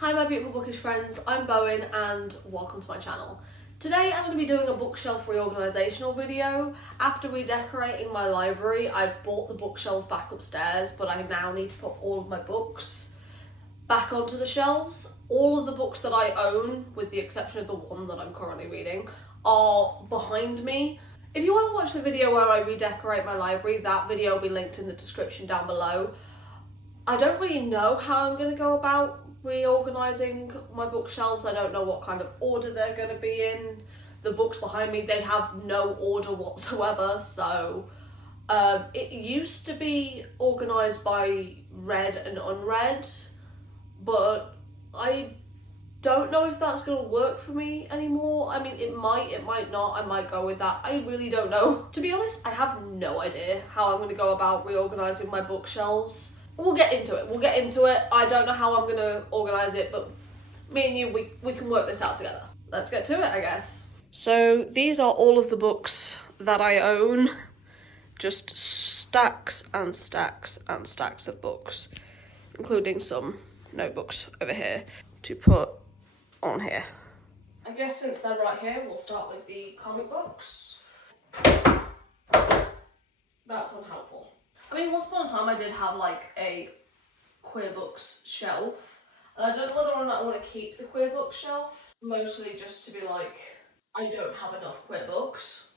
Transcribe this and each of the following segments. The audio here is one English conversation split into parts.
Hi my beautiful bookish friends, I'm Bowen and welcome to my channel. Today I'm going to be doing a bookshelf reorganisational video. After redecorating my library, I've brought the bookshelves back upstairs, but I now need to put all of my books back onto the shelves. All of the books that I own, with the exception of the one that I'm currently reading, are behind me. If you want to watch the video where I redecorate my library, that video will be linked in the description down below. I don't really know how I'm going to go about reorganising my bookshelves. I don't know what kind of order they're going to be in. The books behind me, they have no order whatsoever, so it used to be organised by read and unread, but I don't know if that's going to work for me anymore. I mean, it might not. I might go with that. I really don't know. To be honest, I have no idea how I'm going to go about reorganising my bookshelves. We'll get into it. I don't know how I'm going to organise it, but me and you, we can work this out together. Let's get to it, I guess. So these are all of the books that I own. Just stacks and stacks and stacks of books, including some notebooks over here to put on here. I guess since they're right here, we'll start with the comic books. That's unhelpful. I mean, once upon a time I did have like a queer books shelf, and I don't know whether or not I want to keep the queer books shelf, mostly just to be like, I don't have enough queer books.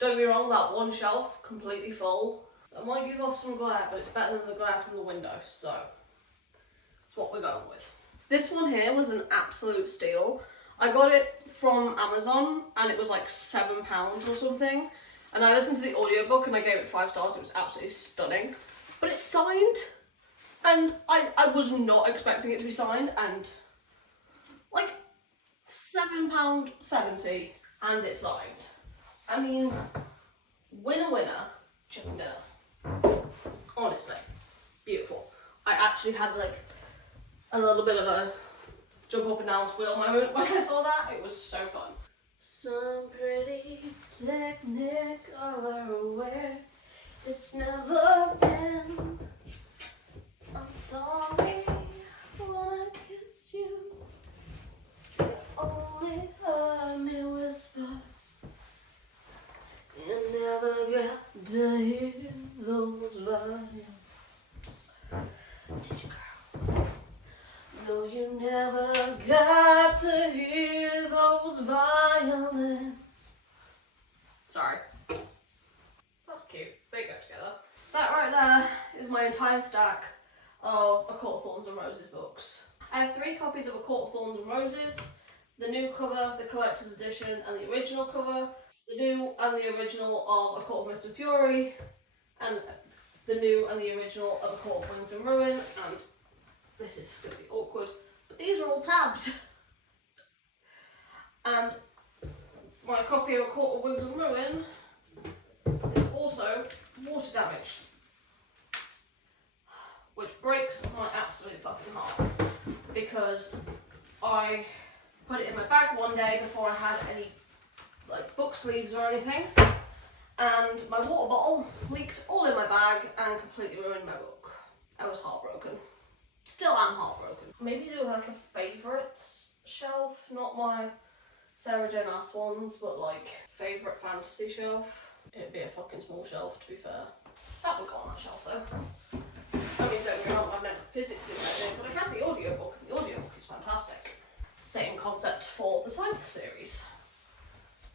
Don't get me wrong, that one shelf completely full. It might give off some glare, but it's better than the glare from the window, so that's what we're going with. This one here was an absolute steal. I got it from Amazon and it was like £7 or something. And I listened to the audiobook and I gave it 5 stars. It was absolutely stunning. But it's signed. And I was not expecting it to be signed. And like £7.70 and it's signed. I mean, winner, chicken dinner. Honestly, beautiful. I actually had like a little bit of a jump up and down squeal moment when I saw that. It was so fun. Some pretty technicolor where it's never been. I'm sorry when I kiss you. You only heard me whisper. You never got to hear those violins. Did you, girl? No, you never got to hear those violins. Sorry. That's cute. They go together. That right there is my entire stack of A Court of Thorns and Roses books. I have 3 copies of A Court of Thorns and Roses, the new cover, the collector's edition, and the original cover, the new and the original of A Court of Mist and Fury, and the new and the original of A Court of Wings and Ruin, and this is going to be awkward, but these are all tabbed. And my copy of A Court of Wings and Ruin is also water damaged, which breaks my absolute fucking heart, because I put it in my bag one day before I had any like book sleeves or anything, and my water bottle leaked all in my bag and completely ruined my book. I was heartbroken. Still am heartbroken. Maybe do like a favourites shelf, not my Sarah J Maas ones, but like favourite fantasy shelf. It'd be a fucking small shelf, to be fair. That would go on that shelf though. I mean, don't get me wrong, I've never physically read it, but I have the audiobook, and the audiobook is fantastic. Same concept for the Scythe series.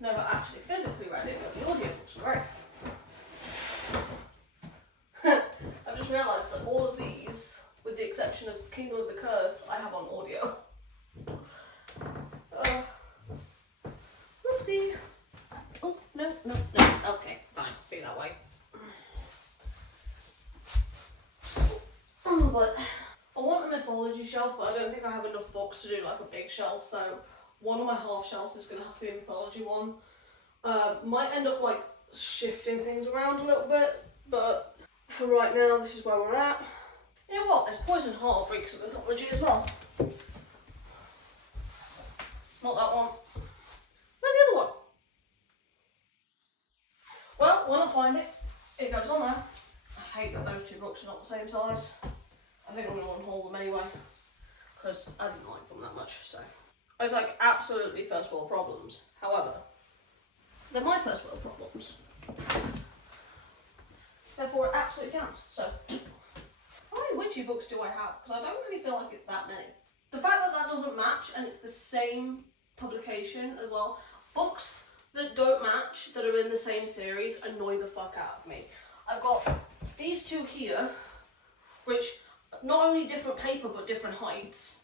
Never actually physically read it, but the audiobook's great. I've just realised that all of these, with the exception of Kingdom of the Curse, I have on audio. Whoopsie. Oh, no. Okay, fine. Be that way. But I want a mythology shelf, but I don't think I have enough books to do like a big shelf, so one of my half shelves is going to have to be a mythology one. Might end up like shifting things around a little bit, but for right now, this is where we're at. You know what? There's Poison Heart Breaks of Mythology as well. Not that one. Where's the other one? Well, when I find it, it goes on there. I hate that those 2 books are not the same size. I think I'm going to unhaul them anyway. because I didn't like them that much, so. It's like absolutely first world problems. However, they're my first world problems. Therefore, it absolutely counts. So, how many witchy books do I have? Because I don't really feel like it's that many. The fact that that doesn't match and it's the same publication as well. Books that don't match, that are in the same series, annoy the fuck out of me. I've got these two here, which not only different paper but different heights.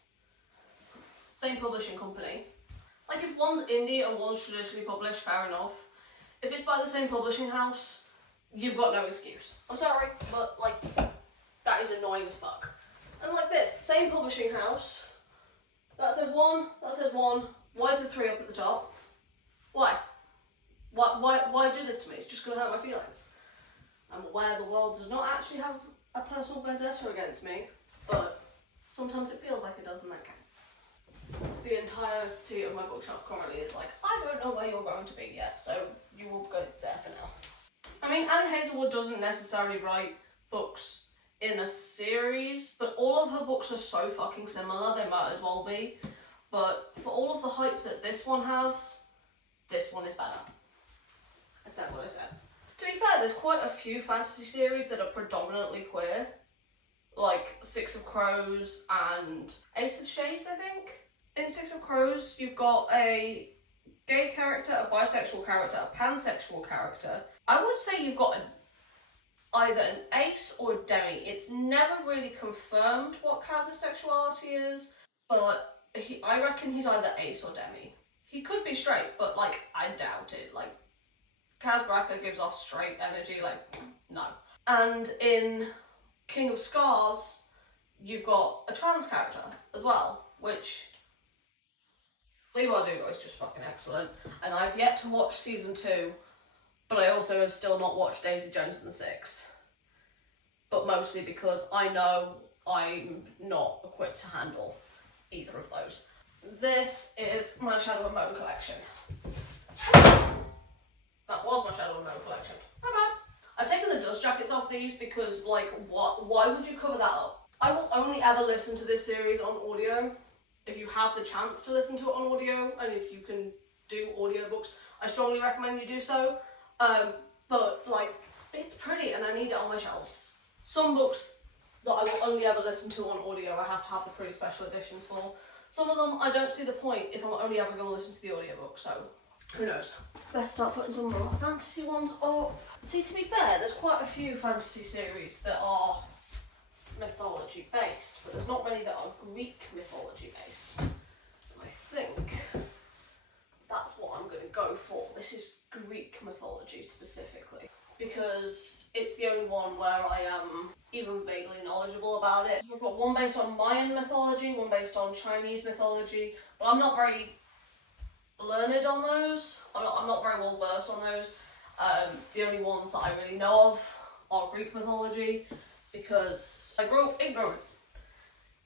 Same publishing company. Like if one's indie and one's traditionally published, fair enough. If it's by the same publishing house, you've got no excuse. I'm sorry, but like that is annoying as fuck. And like this, same publishing house. That says one, that says one. Why is there 3 up at the top? Why? Why do this to me? It's just gonna hurt my feelings. I'm aware the world does not actually have a personal vendetta against me, but sometimes it feels like it does, and that counts. The entirety of my bookshelf currently is like, I don't know where you're going to be yet, so you will go there for now. I mean, Annie Hazelwood doesn't necessarily write books in a series, but all of her books are so fucking similar, they might as well be. But for all of the hype that this one has, this one is better. I said what I said. To be fair, there's quite a few fantasy series that are predominantly queer. Like Six of Crows and Ace of Shades, I think. In Six of Crows, you've got a gay character, a bisexual character, a pansexual character. I would say you've got either an ace or a demi. It's never really confirmed what Kaz's sexuality is, but I reckon he's either ace or demi. He could be straight, but like, I doubt it. Like, Kaz Bracker gives off straight energy, like, no. And in King of Scars, you've got a trans character as well, which Leigh Bardugo is just fucking excellent. And I've yet to watch season 2, but I also have still not watched Daisy Jones and the Six. But mostly because I know I'm not equipped to handle either of those. This is my Shadow and Bone collection. That was my Shadow and Bone collection. My bad. I've taken the dust jackets off these because, like, why would you cover that up? I will only ever listen to this series on audio. If you have the chance to listen to it on audio, and if you can do audiobooks, I strongly recommend you do so. But, like, it's pretty and I need it on my shelves. Some books that I will only ever listen to on audio, I have to have the pretty special editions for. Some of them, I don't see the point if I'm only ever going to listen to the audiobook, so who knows. Best start putting some more fantasy ones up. See, to be fair, there's quite a few fantasy series that are mythology based, but there's not many that are Greek mythology based. I think that's what I'm going to go for. This is Greek mythology specifically, because it's the only one where I am even vaguely knowledgeable about it. We've got one based on Mayan mythology, one based on Chinese mythology, but I'm not very learned on those. I'm not very well versed on those. The only ones that I really know of are Greek mythology, because I grew up ignorant.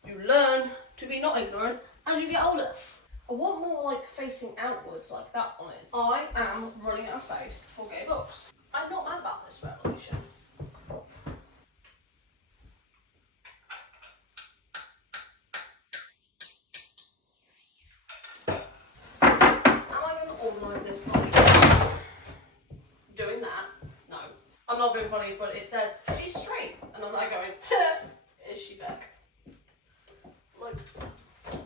You learn to be not ignorant as you get older. I want more like facing outwards like that one is. I am running out of space for gay books. I'm not mad about this revolution. Am I going to organise this funny? Doing that? No. I'm not being funny, but it says, she's straight. And I'm like going, is she back? Like,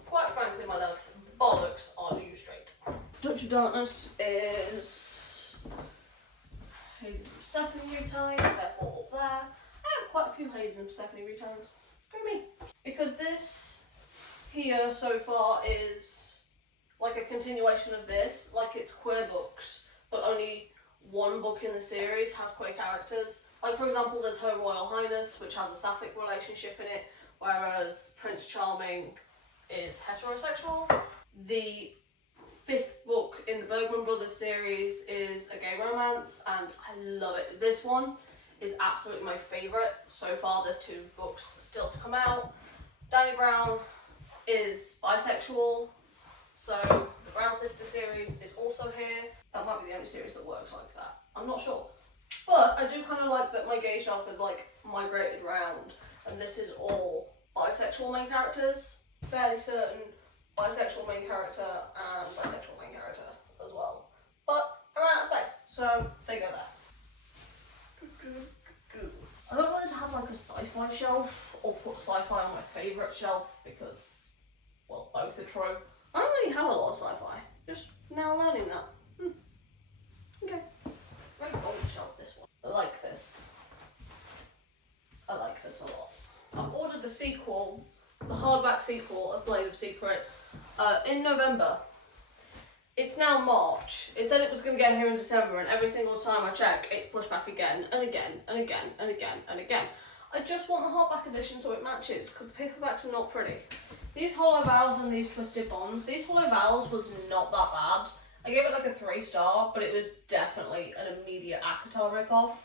quite frankly, my love, bollocks, are you straight? Touch of Darkness is Hades and Persephone retelling, therefore up there. I have quite a few Hades and Persephone retells. Go me. Because this here so far is like a continuation of this, like it's queer books, but only one book in the series has queer characters. Like for example, there's Her Royal Highness, which has a sapphic relationship in it, whereas Prince Charming is heterosexual. The 5th book in the Bergman Brothers series is a gay romance, and I love it. This one is absolutely my favourite so far. There's 2 books still to come out. Danny Brown is bisexual, so the Brown Sister series is also here. That might be the only series that works like that. I'm not sure. But I do kind of like that my gay shelf is like migrated round, and this is all bisexual main characters. fairly certain bisexual main character and bisexual main character as well. But I ran out of space, so they go there. I don't want to have like a sci-fi shelf or put sci-fi on my favourite shelf because, well, both are true. I don't really have a lot of sci-fi, just now learning that. Okay. Very gold shelf, this one. I like this. I like this a lot. I've ordered the sequel, the hardback sequel of Blade of Secrets, in November. It's now March. It said it was going to get here in December, and every single time I check, it's pushed back again and again and again and again and again. I just want the hardback edition so it matches, because the paperbacks are not pretty. These Hollow Vows and these Twisted Bonds, these Hollow Vows was not that bad. I gave it like a 3-star, but it was definitely an immediate ACOTAR ripoff.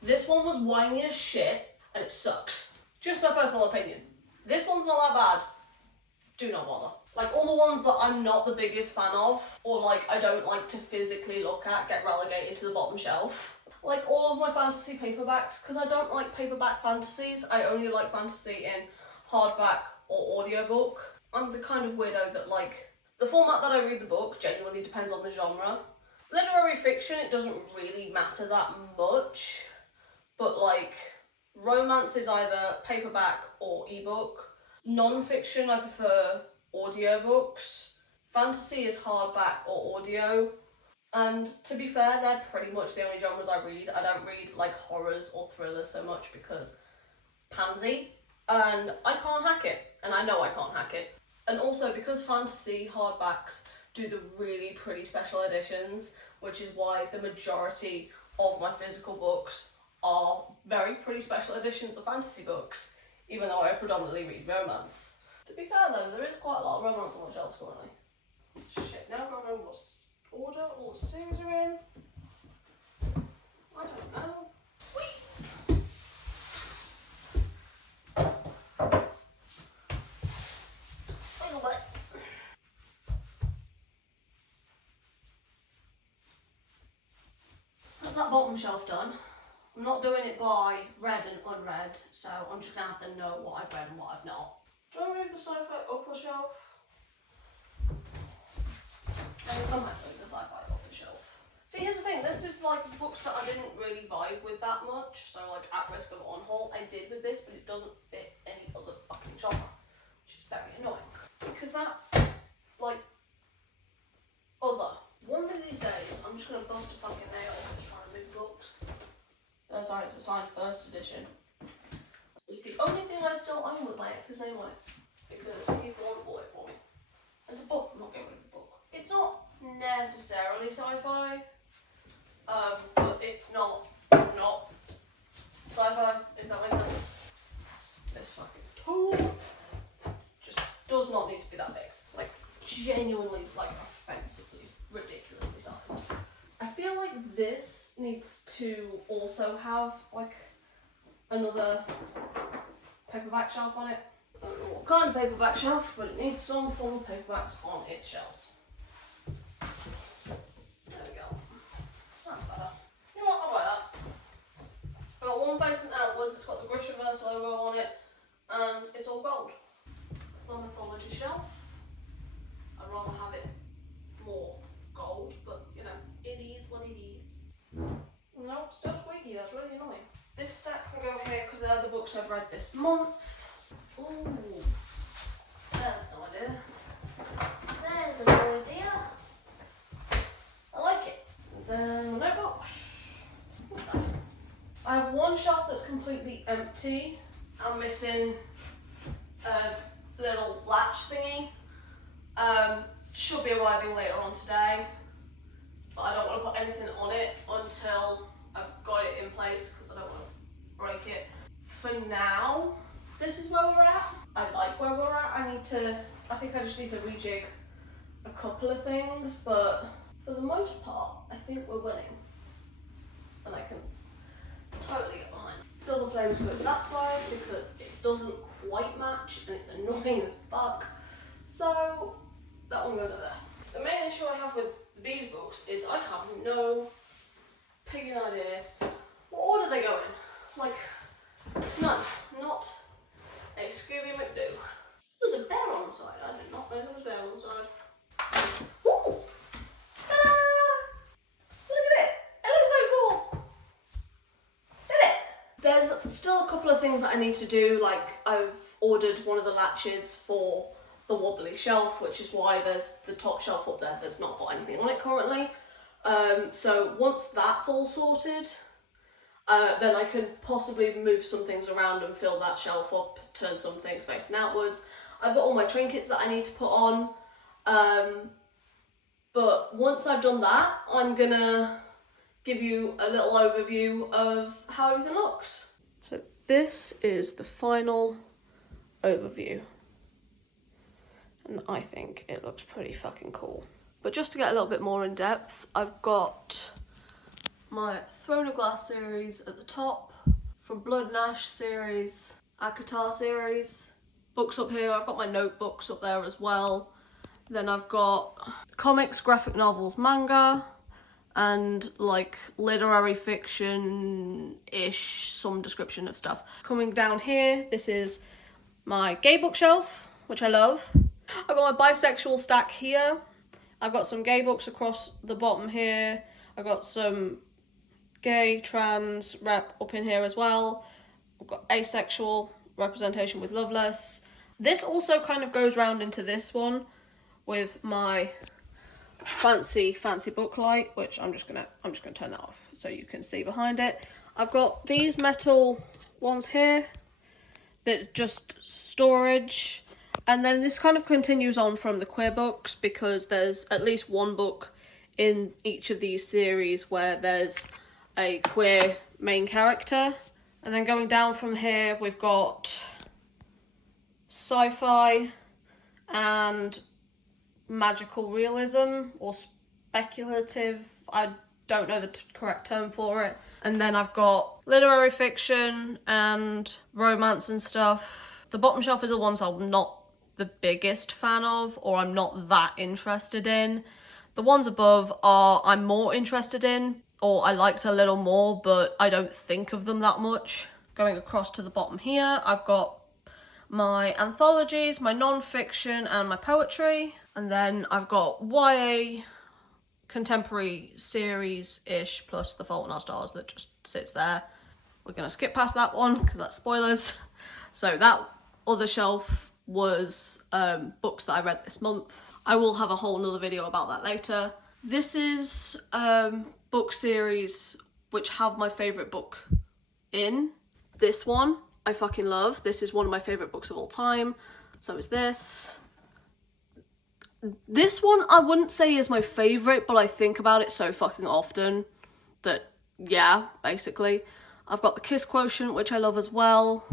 This one was whiny as shit, and it sucks. Just my personal opinion. This one's not that bad. Do not bother. Like, all the ones that I'm not the biggest fan of, or like I don't like to physically look at, get relegated to the bottom shelf. Like all of my fantasy paperbacks, because I don't like paperback fantasies, I only like fantasy in hardback or audiobook. I'm the kind of weirdo that, like, the format that I read the book genuinely depends on the genre. Literary fiction, it doesn't really matter that much, but like, romance is either paperback or ebook. Non-fiction, I prefer audiobooks. Fantasy is hardback or audio. And to be fair, they're pretty much the only genres I read. I don't read like horrors or thrillers so much because pansy, and I can't hack it, and I know I can't hack it. And also because fantasy hardbacks do the really pretty special editions, which is why the majority of my physical books are very pretty special editions of fantasy books, even though I predominantly read romance. To be fair though, there is quite a lot of romance on my shelves currently. Shit, now I can't remember what order all the series are in. I don't know. Whee! Wiggle butt. That's that bottom shelf done. I'm not doing it by read and unread, so I'm just gonna have to know what I've read and what I've not. Do I move the sci-fi upper shelf? I think I might move the sci-fi upper shelf. See, here's the thing, this is like books that I didn't really vibe with that much, so like At Risk of On-Haul, I did with this, but it doesn't fit any other fucking genre, which is very annoying. See, because that's like other. One of these days, I'm just gonna bust a fucking nail just trying to move books. Sorry, it's a signed first edition. It's the only thing I still own with my ex's name on it, because he's the one who bought it for me. It's a book, I'm not getting rid of the book. It's not necessarily sci-fi, but it's not sci-fi, if that makes sense. This fucking tool just does not need to be that big. Like, genuinely, like, offensively, ridiculously sized. I feel like this needs to also have, like, another paperback shelf on it. I don't know what kind of paperback shelf, but it needs some form of paperbacks on its shelves. There we go. That's better. You know what, I'll buy that. I've got one facing outwards, it's got the Grishaverse logo on it, and it's all gold. That's my mythology shelf. I'd rather have it more gold, but you know, it is what it is. Nope, still squeaky, that's really annoying. This stack can go here because they're the books I've read this month. Ooh, there's an idea. There's an idea. I like it. Then no box. I have one shelf that's completely empty. I'm missing a little latch thingy. Should be arriving later on today, but I don't want to put anything on it until I've got it in place because I don't want to break it. For now, this is where we're at. I like where we're at. I think I just need to rejig a couple of things, but for the most part, I think we're winning. And I can totally get behind it. Silver Flames goes that side because it doesn't quite match and it's annoying as fuck. So that one goes over there. The main issue I have with these books is I have no pigging idea what order they go in. Like, none. Not a Scooby McDoo. There's a bear on the side. I did not know there was a bear on the side. Ooh! Ta-da! Look at it! It looks so cool! Did it? There's still a couple of things that I need to do, like I've ordered one of the latches for the wobbly shelf, which is why there's the top shelf up there that's not got anything on it currently. So once that's all sorted, then I can possibly move some things around and fill that shelf up, turn some things facing outwards. I've got all my trinkets that I need to put on, but once I've done that, I'm gonna give you a little overview of how everything looks. So this is the final overview, and I think it looks pretty fucking cool. But just to get a little bit more in depth, I've got my Throne of Glass series at the top, from Blood and Ash series, Akatar series. Books up here, I've got my notebooks up there as well. Then I've got comics, graphic novels, manga, and like literary fiction-ish, some description of stuff. Coming down here, this is my gay bookshelf, which I love. I've got my bisexual stack here. I've got some gay books across the bottom here. I've got some gay, trans rep up in here as well. I've got asexual representation with Loveless. This also kind of goes round into this one with my fancy book light, which I'm just gonna turn that off so you can see behind it. I've got these metal ones here that just storage, and then this kind of continues on from the queer books because there's at least one book in each of these series where there's a queer main character. And then going down from here, we've got sci-fi and magical realism or speculative, I don't know the correct term for it. And then I've got literary fiction and romance and stuff. The bottom shelf is the ones I'm not the biggest fan of, or I'm not that interested in. The ones above are I'm more interested in, or I liked a little more, but I don't think of them that much. Going across to the bottom here, I've got my anthologies, my non-fiction, and my poetry. And then I've got YA contemporary series-ish, plus The Fault in Our Stars that just sits there. We're gonna skip past that one, because that's spoilers. So that other shelf was books that I read this month. I will have a whole nother video about that later. This is book series which have my favourite book in. This one I fucking love. This is one of my favourite books of all time. So is this. This one I wouldn't say is my favourite, but I think about it so fucking often that, yeah, basically. I've got The Kiss Quotient, which I love as well.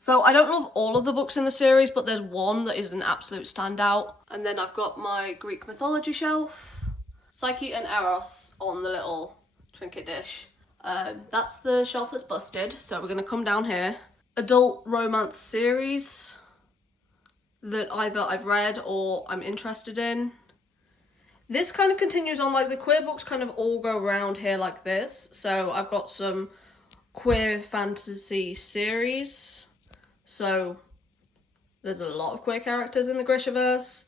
So I don't love all of the books in the series, but there's one that is an absolute standout. And then I've got my Greek mythology shelf, Psyche and Eros on the little trinket dish. That's the shelf that's busted, so we're gonna come down here. Adult romance series that either I've read or I'm interested in. This kind of continues on, like the queer books kind of all go around here like this. So I've got some queer fantasy series. So there's a lot of queer characters in the Grishaverse.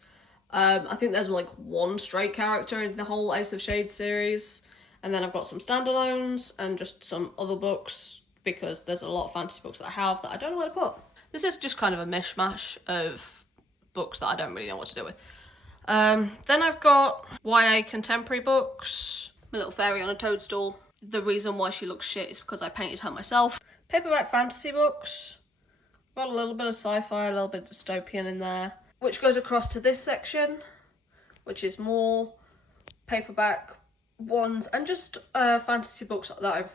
I think there's like one straight character in the whole Ace of Shades series. And then I've got some standalones and just some other books because there's a lot of fantasy books that I have that I don't know where to put. This is just kind of a mishmash of books that I don't really know what to do with. Then I've got YA contemporary books. My little fairy on a toadstool. The reason why she looks shit is because I painted her myself. Paperback fantasy books. Got a little bit of sci-fi, a little bit of dystopian in there. Which goes across to this section, which is more paperback ones and just fantasy books that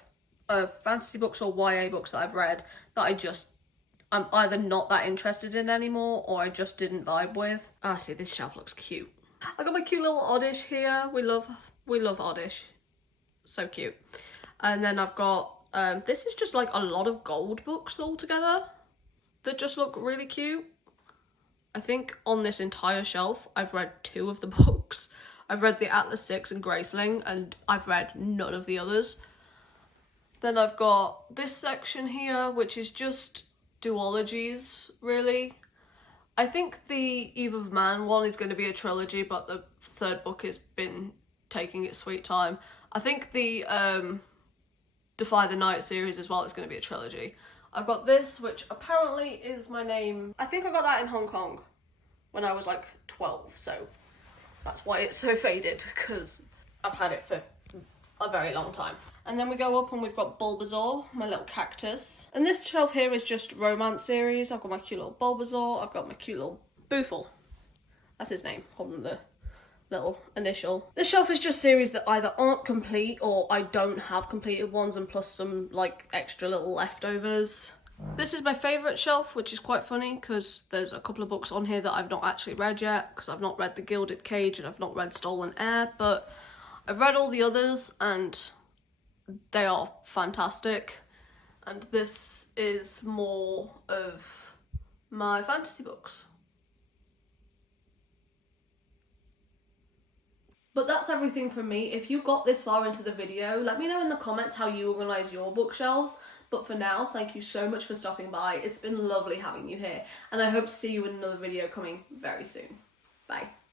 fantasy books or YA books that I've read that I'm either not that interested in anymore or I just didn't vibe with. Ah, see, this shelf looks cute. I got my cute little Oddish here. We love Oddish. So cute. And then I've got, this is just like a lot of gold books all together that just look really cute. I think on this entire shelf, I've read 2 of the books. I've read the Atlas 6 and Graceling, and I've read none of the others. Then I've got this section here, which is just duologies, really. I think the Eve of Man one is going to be a trilogy, but the third book has been taking its sweet time. I think the Defy the Night series as well is going to be a trilogy. I've got this, which apparently is my name. I think I got that in Hong Kong when I was like 12, so that's why it's so faded, because I've had it for a very long time. And then we go up and we've got Bulbasaur, my little cactus. And this shelf here is just romance series. I've got my cute little Bulbasaur, I've got my cute little Boofle. That's his name, holding the little initial. This shelf is just series that either aren't complete or I don't have completed ones, and plus some like extra little leftovers. This is my favourite shelf, which is quite funny because there's a couple of books on here that I've not actually read yet, because I've not read The Gilded Cage and I've not read Stolen Air, but I've read all the others and they are fantastic. And this is more of my fantasy books. But that's everything from me. If you got this far into the video, let me know in the comments how you organise your bookshelves. But for now, thank you so much for stopping by. It's been lovely having you here, and I hope to see you in another video coming very soon. Bye.